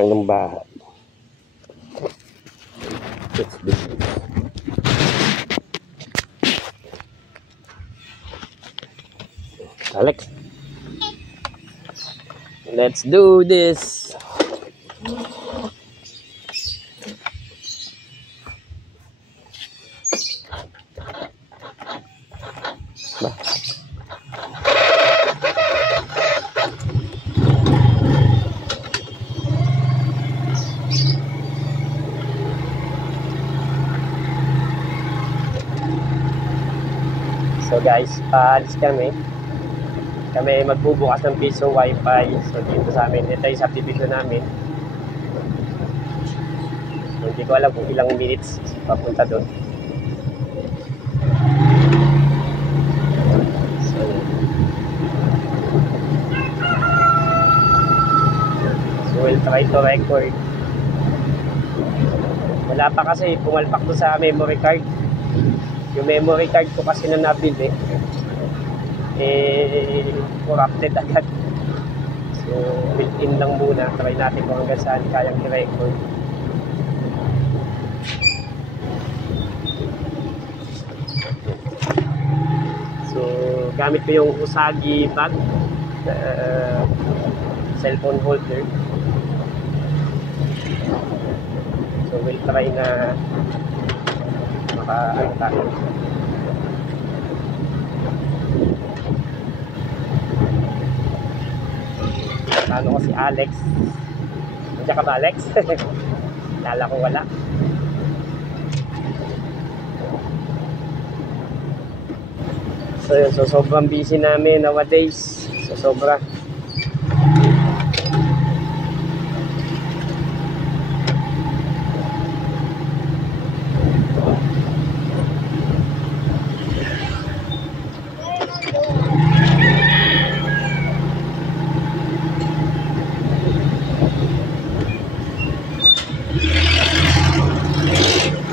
ng bahay. Let's do this. Alex, let's do this. So guys, paalis kami. Kami magbubukas ng piso wifi. So dito sa amin, ito yung subdivision namin. So, hindi ko alam kung ilang minutes papunta doon. So we'll try to record. Wala pa kasi pumalpak ko sa memory card. Yung memory card ko kasi na nabili corrupted agad. So built-in lang muna. Try natin kung hanggang saan kayang i-record. So gamit ko yung Usagi bag, cellphone holder. So we'll try na ano tayo. Ano ko si Alex. Nandiyan ka ba, Alex? Lala ko wala. So yun, so sobrang busy namin nowadays. So sobra.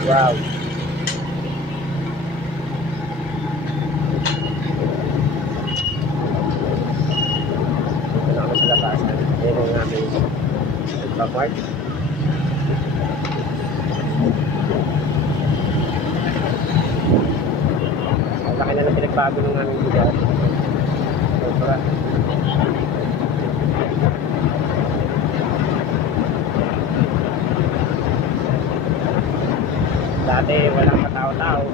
Wow. Ito na kami sa labasan. Ito yung aming nagpa-park. Ang laki na pinagbago ng aming lugar. Sobra. Dati walang katao-tao.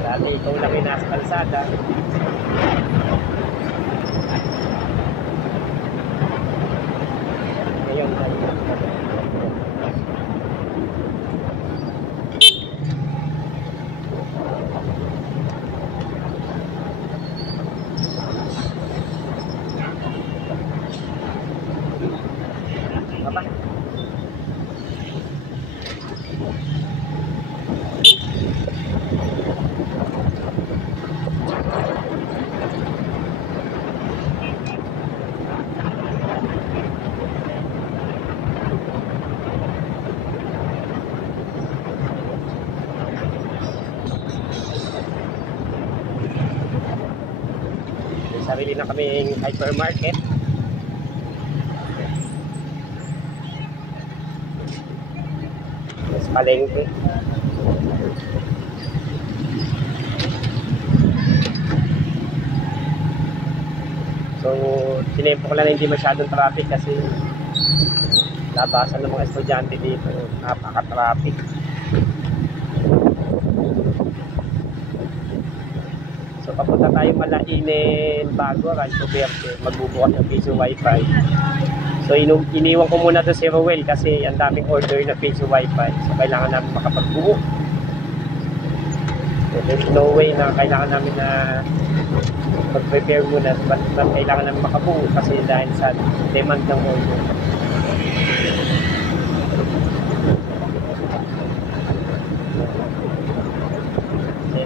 Dati ikaw lang yung nasa kalsada. Ngayon ay apa? Sarili na kaming hypermarket. Mas palengke. So, tinempo ko lang na hindi masyadong traffic kasi labasan ng mga estudyante dito. Napaka-traffic. So papunta tayo Malainen bago Rancho Verde, magbubukas ng piso wifi. So iniwan ko muna doon si Rowell kasi ang daming order na piso wifi. So kailangan namin makapagbuo. So there's no way na kailangan namin na mag-prepare muna. But kailangan namin makabuo kasi dahil sa demand ng order.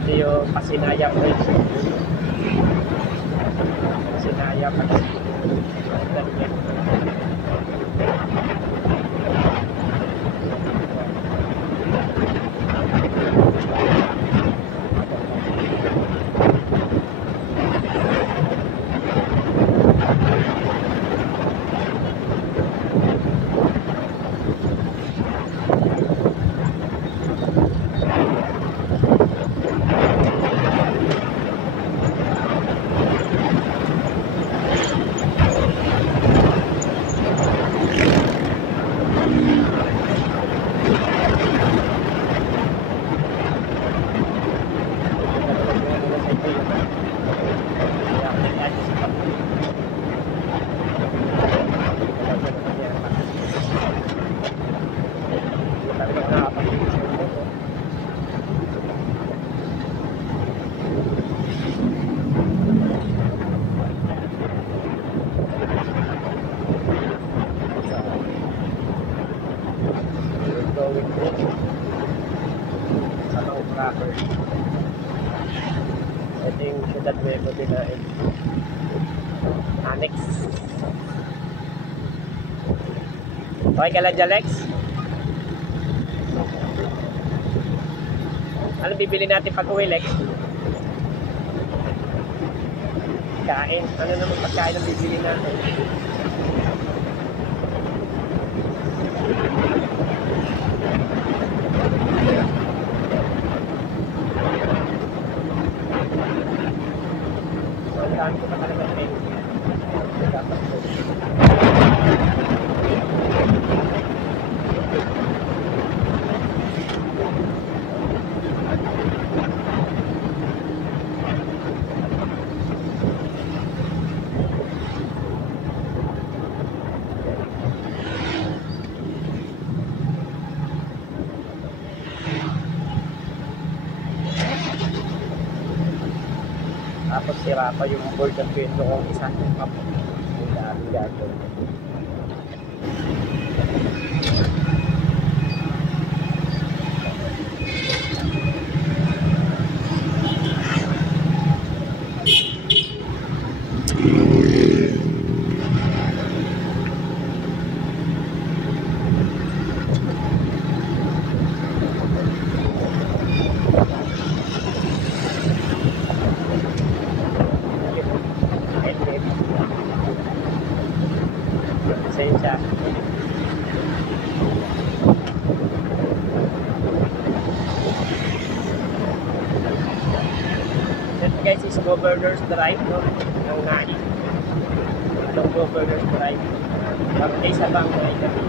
Ito yung Pasinaya Bridge. Pasinaya Bridge. gagawin ko sa mga cracker. Ito yung Ciudad Nueva Binain. Annex. Okay ka lang dyan, Lex? Ano bibili natin pag-uwi, Lex? Kain. Ano naman pagkain ang bibili natin? Ang dami ko pa talaga tayo. Dapat ko. Tapos sira pa yung board ng pinto kong isa. Ang dami gagawin. Pasensya. Ito guys is Governor's Drive, no? Ang nai. Itong Governor's Drive. Pagkay sa bangko ay kami.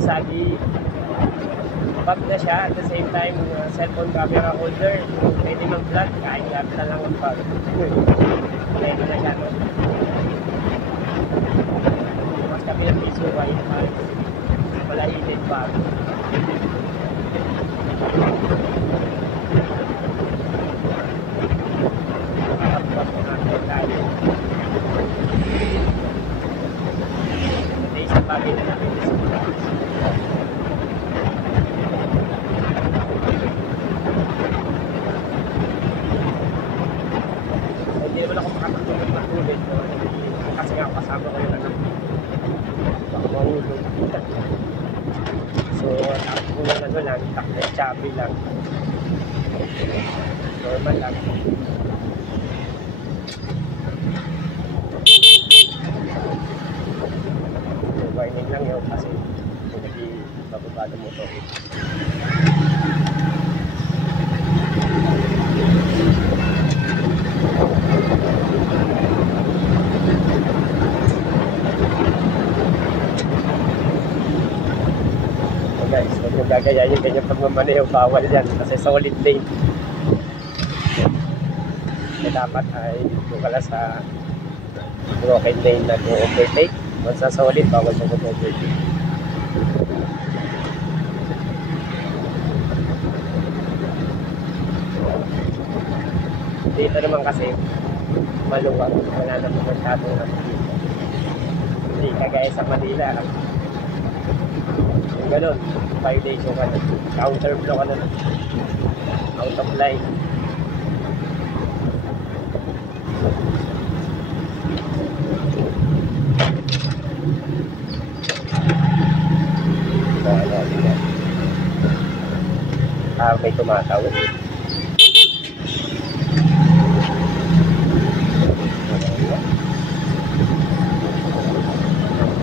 Sagi bag na siya at the same time cellphone camera holder, pwede mag-vlog kahit lapit na lang ang bag. Pwede na siya, no? Mas kami ng piso wifi wala init bag. Makakapag po natin tayo. Ito isang bagay na namin hindi naman ako makapagpapatuloy kasi nga kasama ko yung anak baka mahulog. So takbo lang ano lang, takbo chubby lang, normal lang. Warning lang yun kasi kung nag-ibababa ng motor. Guys, huwag nyo gagayain yung ganyan pagmamaneho, bawal yan kasi solid lane. Kaya dapat ay bukala sa broken lane na go-overtake. Once sa solid, bawal sa go-overtake. Dito naman kasi maluwag, wala naman masyadong nakikita. Hindi kagaya sa Manila. Ganon, violation ka na. Counter flow ka na. Out of line. May tumatawid.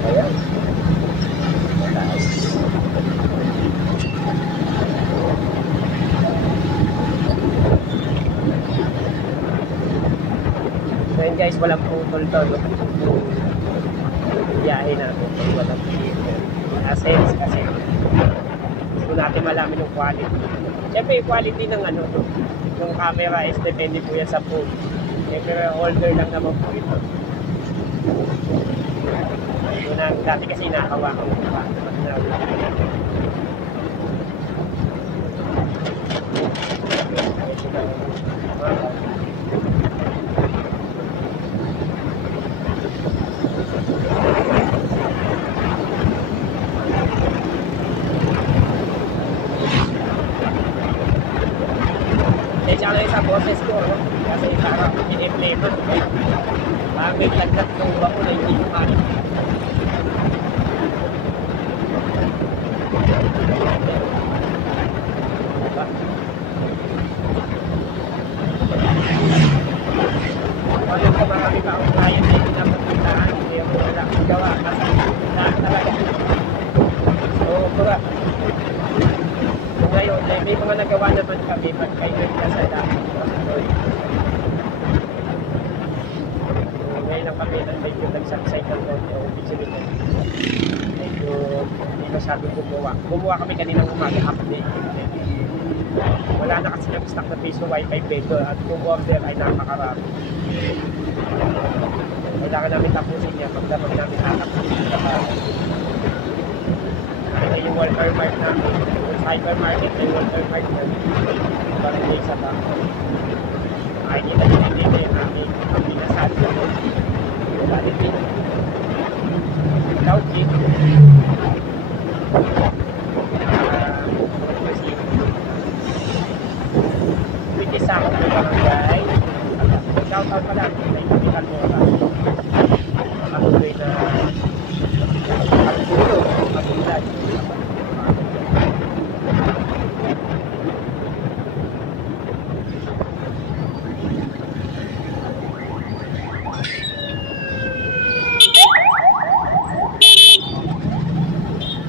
Ayan. Ngayon guys, walang putol to, no? Biyahe natin. Walang assets kasi natin malaman yung quality. Siyempre yung quality ng ano, yung camera is depende po yan sa phone. Siyempre holder lang naman po ito. Dati kasi nakahawakan ko pa. Kaya lang sa boses ko, no? Kasi parang in-flavor. Parang may lagdat ng uwa ko na hindi ko kaya. Ano ko marami pa akong client na pinapagitaan, hindi ako wala akong gawa kasi lahat talaga. So, pura. So ngayon, may mga nagawa naman kami pag kayo nagkasa lahat. So ngayon lang kami medyo nagsaksay ng konti o pizzimin. Medyo hindi masyadong gumawa. Gumawa kami kaninang umaga, hapon wala na kasi nag-stock na piso wifi pego at kung order ay napakarami. Kailangan namin tapusin niya pag dapat namin tatapusin siya. Ito yung Walter Mart namin. Yung hypermarket na yung Walter Mart namin. Parang yung isa pa. Ay, hindi na yung namin. Ang pinasali ko. Wala din. Tauchi. Isa ako ng barangay. Shout out pala sa Itapikan mo ba? Makatuloy na pagtulog, pagtulad.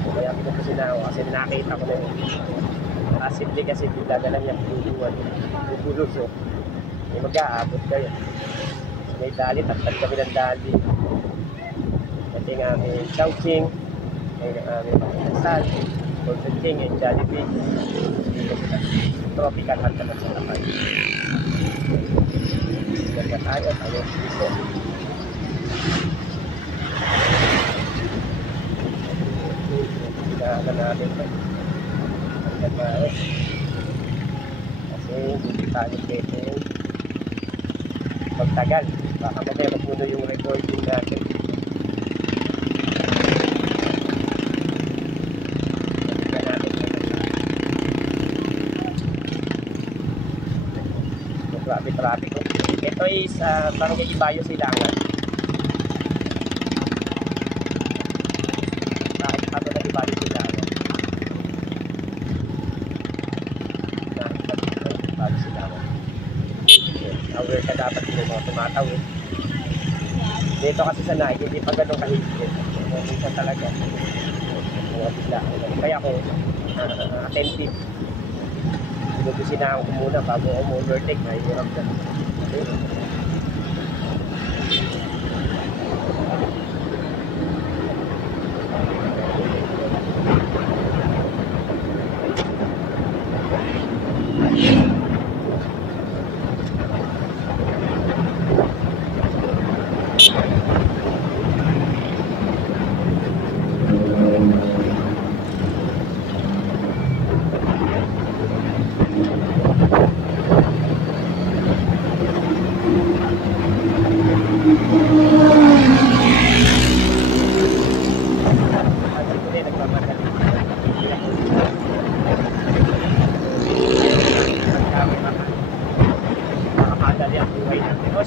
Kaya pinapusin ako kasi nakita ko na yung simple kasi dala niya puluhan. Pupulos o. May mag-aabot kayo. So may dali, tatag kami ng dali. Ito yung aming Chowching. Ito yung aming Sal. Golden King and Jollibee. Tropical hot naman sa kapal. Ganda tayo. Ayaw piso. Pinahagan natin pa. Kasi hindi tayo pwede magtagal. Baka mamaya magpuno yung recording natin. Nagigyan natin yung traffic. Ito is Barangay Ibayo Silangan. Bakit ako na Ibayo Silangan? Aware ka dapat yung mga tumatawid. Dito kasi sa night, hindi pa ganun kahigit. Minsan talaga. Mga bigla. Kaya ako, attentive. Sinubusinaan ko muna bago ako overtake. Nahihirap ka.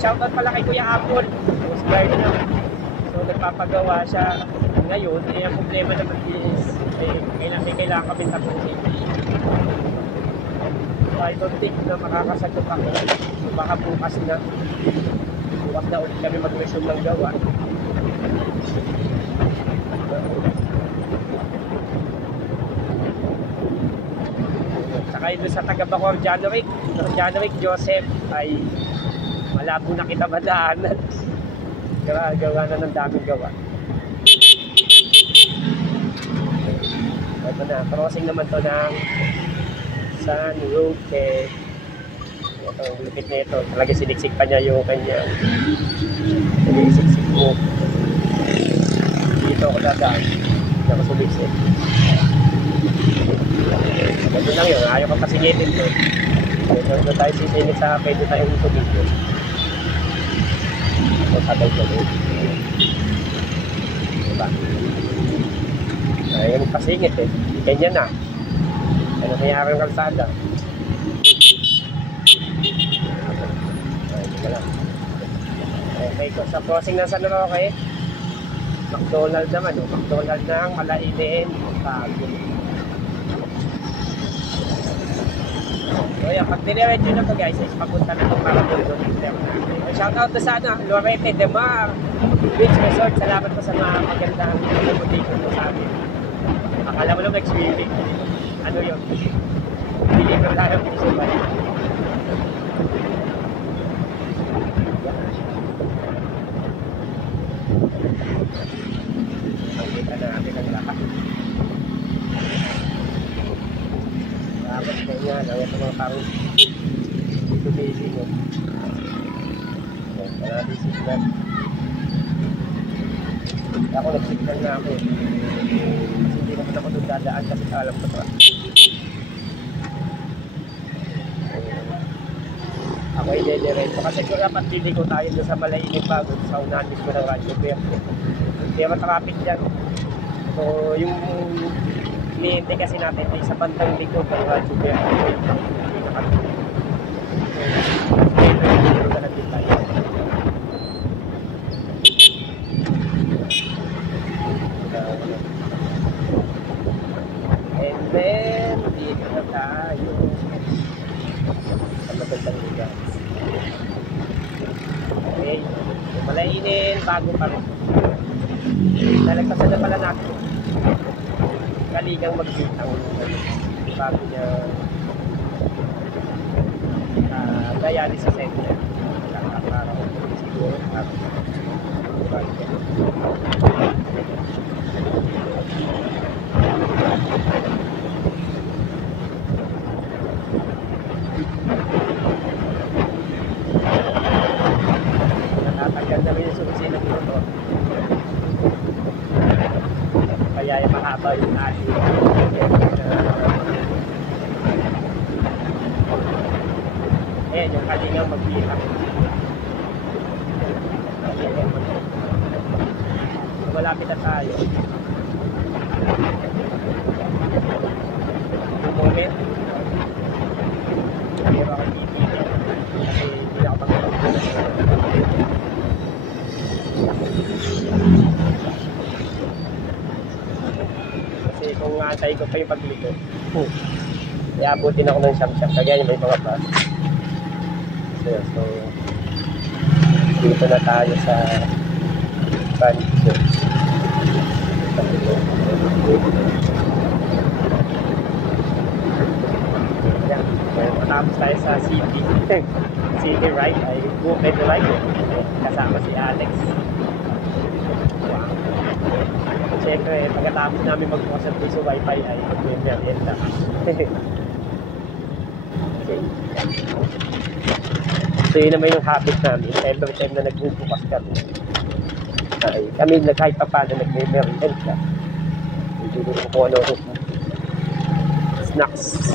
Shoutout pala kay Kuya Apple, Coast Guard na. So nagpapagawa siya ngayon. Ang problema naman is may kailangan kami tapusin. So I don't think na makakasagot ako. So baka bukas na ulit kami mag-resume ng gawa. Saka yun sa taga-Bacor, Janeric Joseph ay malabo na kita madaanan. Gawa na ng daming gawa. Ito na, crossing naman to ng San Roque. Ito, ang lupit na ito. Talaga siniksik pa niya yung kanyang sinisiksik mo. Dito ako dadaan. Hindi ako sumiksik. Ito lang yun, ayaw ka pasingitin to. Ito tayo sisingit sa pwede tayong sumiksik. Ito sabay ko doon. Diba? Ayaw pasingit eh. Ganyan na. Ano nangyari ng kalsada? Okay, sa crossing ng San Roque, McDonald naman, McDonald ng Malailin, Bago. So yan, pag diniretso na to guys, is papunta na itong Marabundo. Shoutout na sa Lorete de Mar Beach Resort. Salamat po sa mga magandang reputation mo sa amin. Akala mo lang experience. Ano yun? Hindi ko lang yung puso ba? Kita na natin ang lahat. Tapos kanya lang ito mga parang dito busy mo. Wala natin signal. Ako nag-signal na ako. Kasi hindi naman ako doon dadaan kasi alam ko pa. Ako i-diretso kasi kung dapat hindi ko tayo doon sa Malainit Bago sa unahan mismo ng Radyo Verde. Kaya matrapit dyan. So yung kliyente kasi natin ay sa bandang likod ng Radyo Verde. Hindi nakatulog. So na natin tayo. And then dito na tayo sa magandang lugar. Okay, Malainit Bago pa rin. Nalagpasan na pala natin Kaligang Magbitang bago niya dialysis center. Para ko siguro natatanggal na rin yung sumisina dito. Kaya yung mahaba yung natin. Ayan, yung Kaligang Magbitang. Malapit na tayo. Yung moment, pero ako titigil kasi hindi ako magpapagod. Kasi kung antay ko pa yung pagliko, iabutin ako ng siyam-siyam. Kaya yung may mga bus. So, dito na tayo sa Banjo. Yan. Matapos tayo sa city. City ride ay Bukid ride. Kasama si Alex. Wow. Siyempre, pagkatapos namin magbukas ng piso wifi ay mag-merienda. Okay. So yun naman yung habit namin. Every time na nagbubukas kami, ay kami kahit pa paano nag-merienda. Hindi ko kung ano snacks.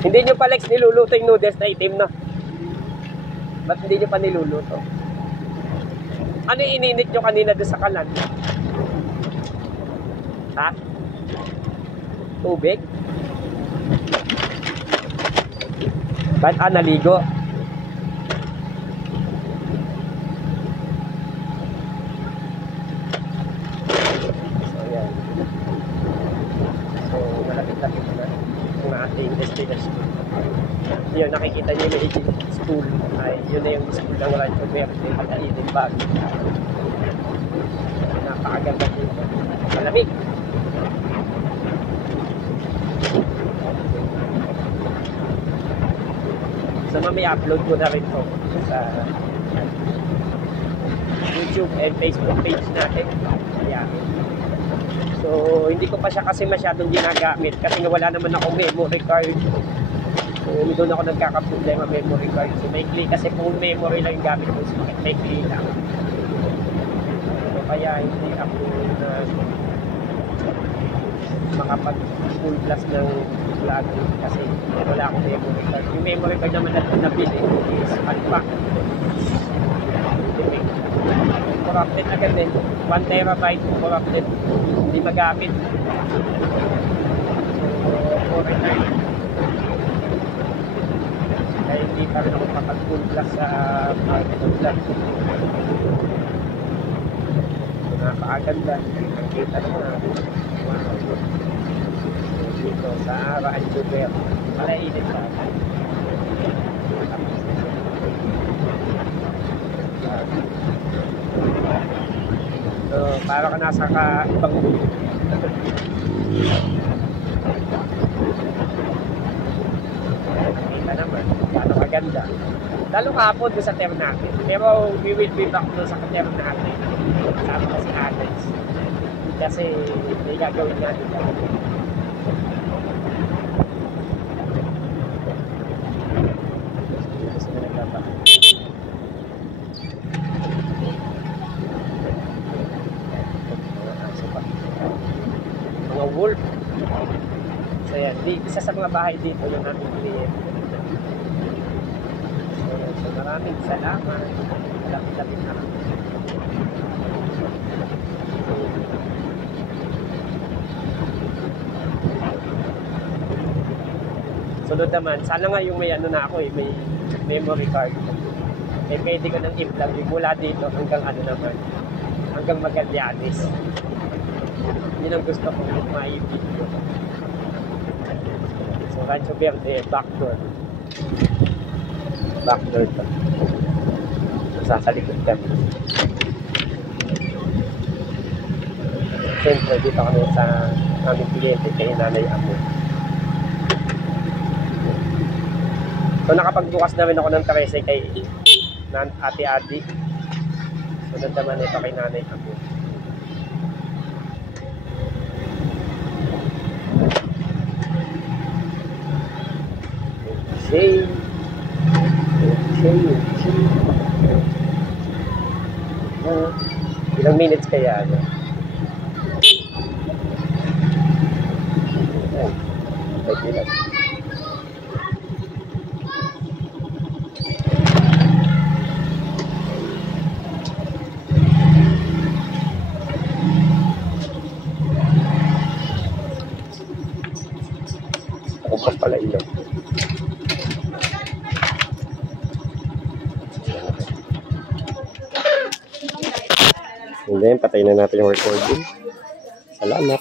Hindi nyo pa Lex niluluto yung noodles na itim na. Ba't hindi nyo pa niluluto? Ano yung ininit nyo kanina doon sa kalan? Ha? Tubig? Ba't naligo? So yan. So malapit-lapit na yung ating destination. Yun, nakikita nyo yung school. Ay, yun na yung school ng Radyo Verde. Malainit Bago. Napakaganda dito. Malamig. So may upload ko na rin to sa YouTube and Facebook page natin. Ayan. So So, hindi ko pa siya kasi masyadong ginagamit kasi nga wala naman akong memory card. So, doon ako nagkakaproblema memory card. So, may click kasi kung memory lang yung gamit ko, so may click lang. So, kaya hindi ako na makapag-full blast ng vlog kasi wala akong memory card. Yung memory card naman na nabili is Alpha. Corrupted agad din. 1 terabyte corrupted. Hindi magamit. So, return. Kaya hindi pa rin ako makapag-full blast sa vlog. So, napakaganda. Nakikita naman natin. Dito sa Araan Juber. Malainit sa atin. So, para ka nasa ibang mundo. Nakita naman, paano maganda. Lalo kahapon doon sa Ternate. Pero we will be back doon sa Ternate. Kasama ka si Alex. Kasi may gagawin nga dito. Mga wolf. So yan, isa sa mga bahay dito yung aming kliyente. So maraming salamat. Lapit-lapit na. Sunod naman, sana nga yung may ano na ako may memory card. Pwede ko nang i-vlog mula dito hanggang ano naman, hanggang Magallanes. Yun ang gusto ko may video. So, Rancho Verde, backdoor. Backdoor to. So, sasalikod kami. Siyempre, dito kami sa aming kliyente kay Nanay Amo. So, nakapagbukas na rin ako ng 13 kay Ate Adi. Sunod naman ito kay Nanay Amo. Okay. Ilang minutes kaya ano? Okay lang. Ako pa pala ilaw. And then, patayin na natin yung recording. Salamat.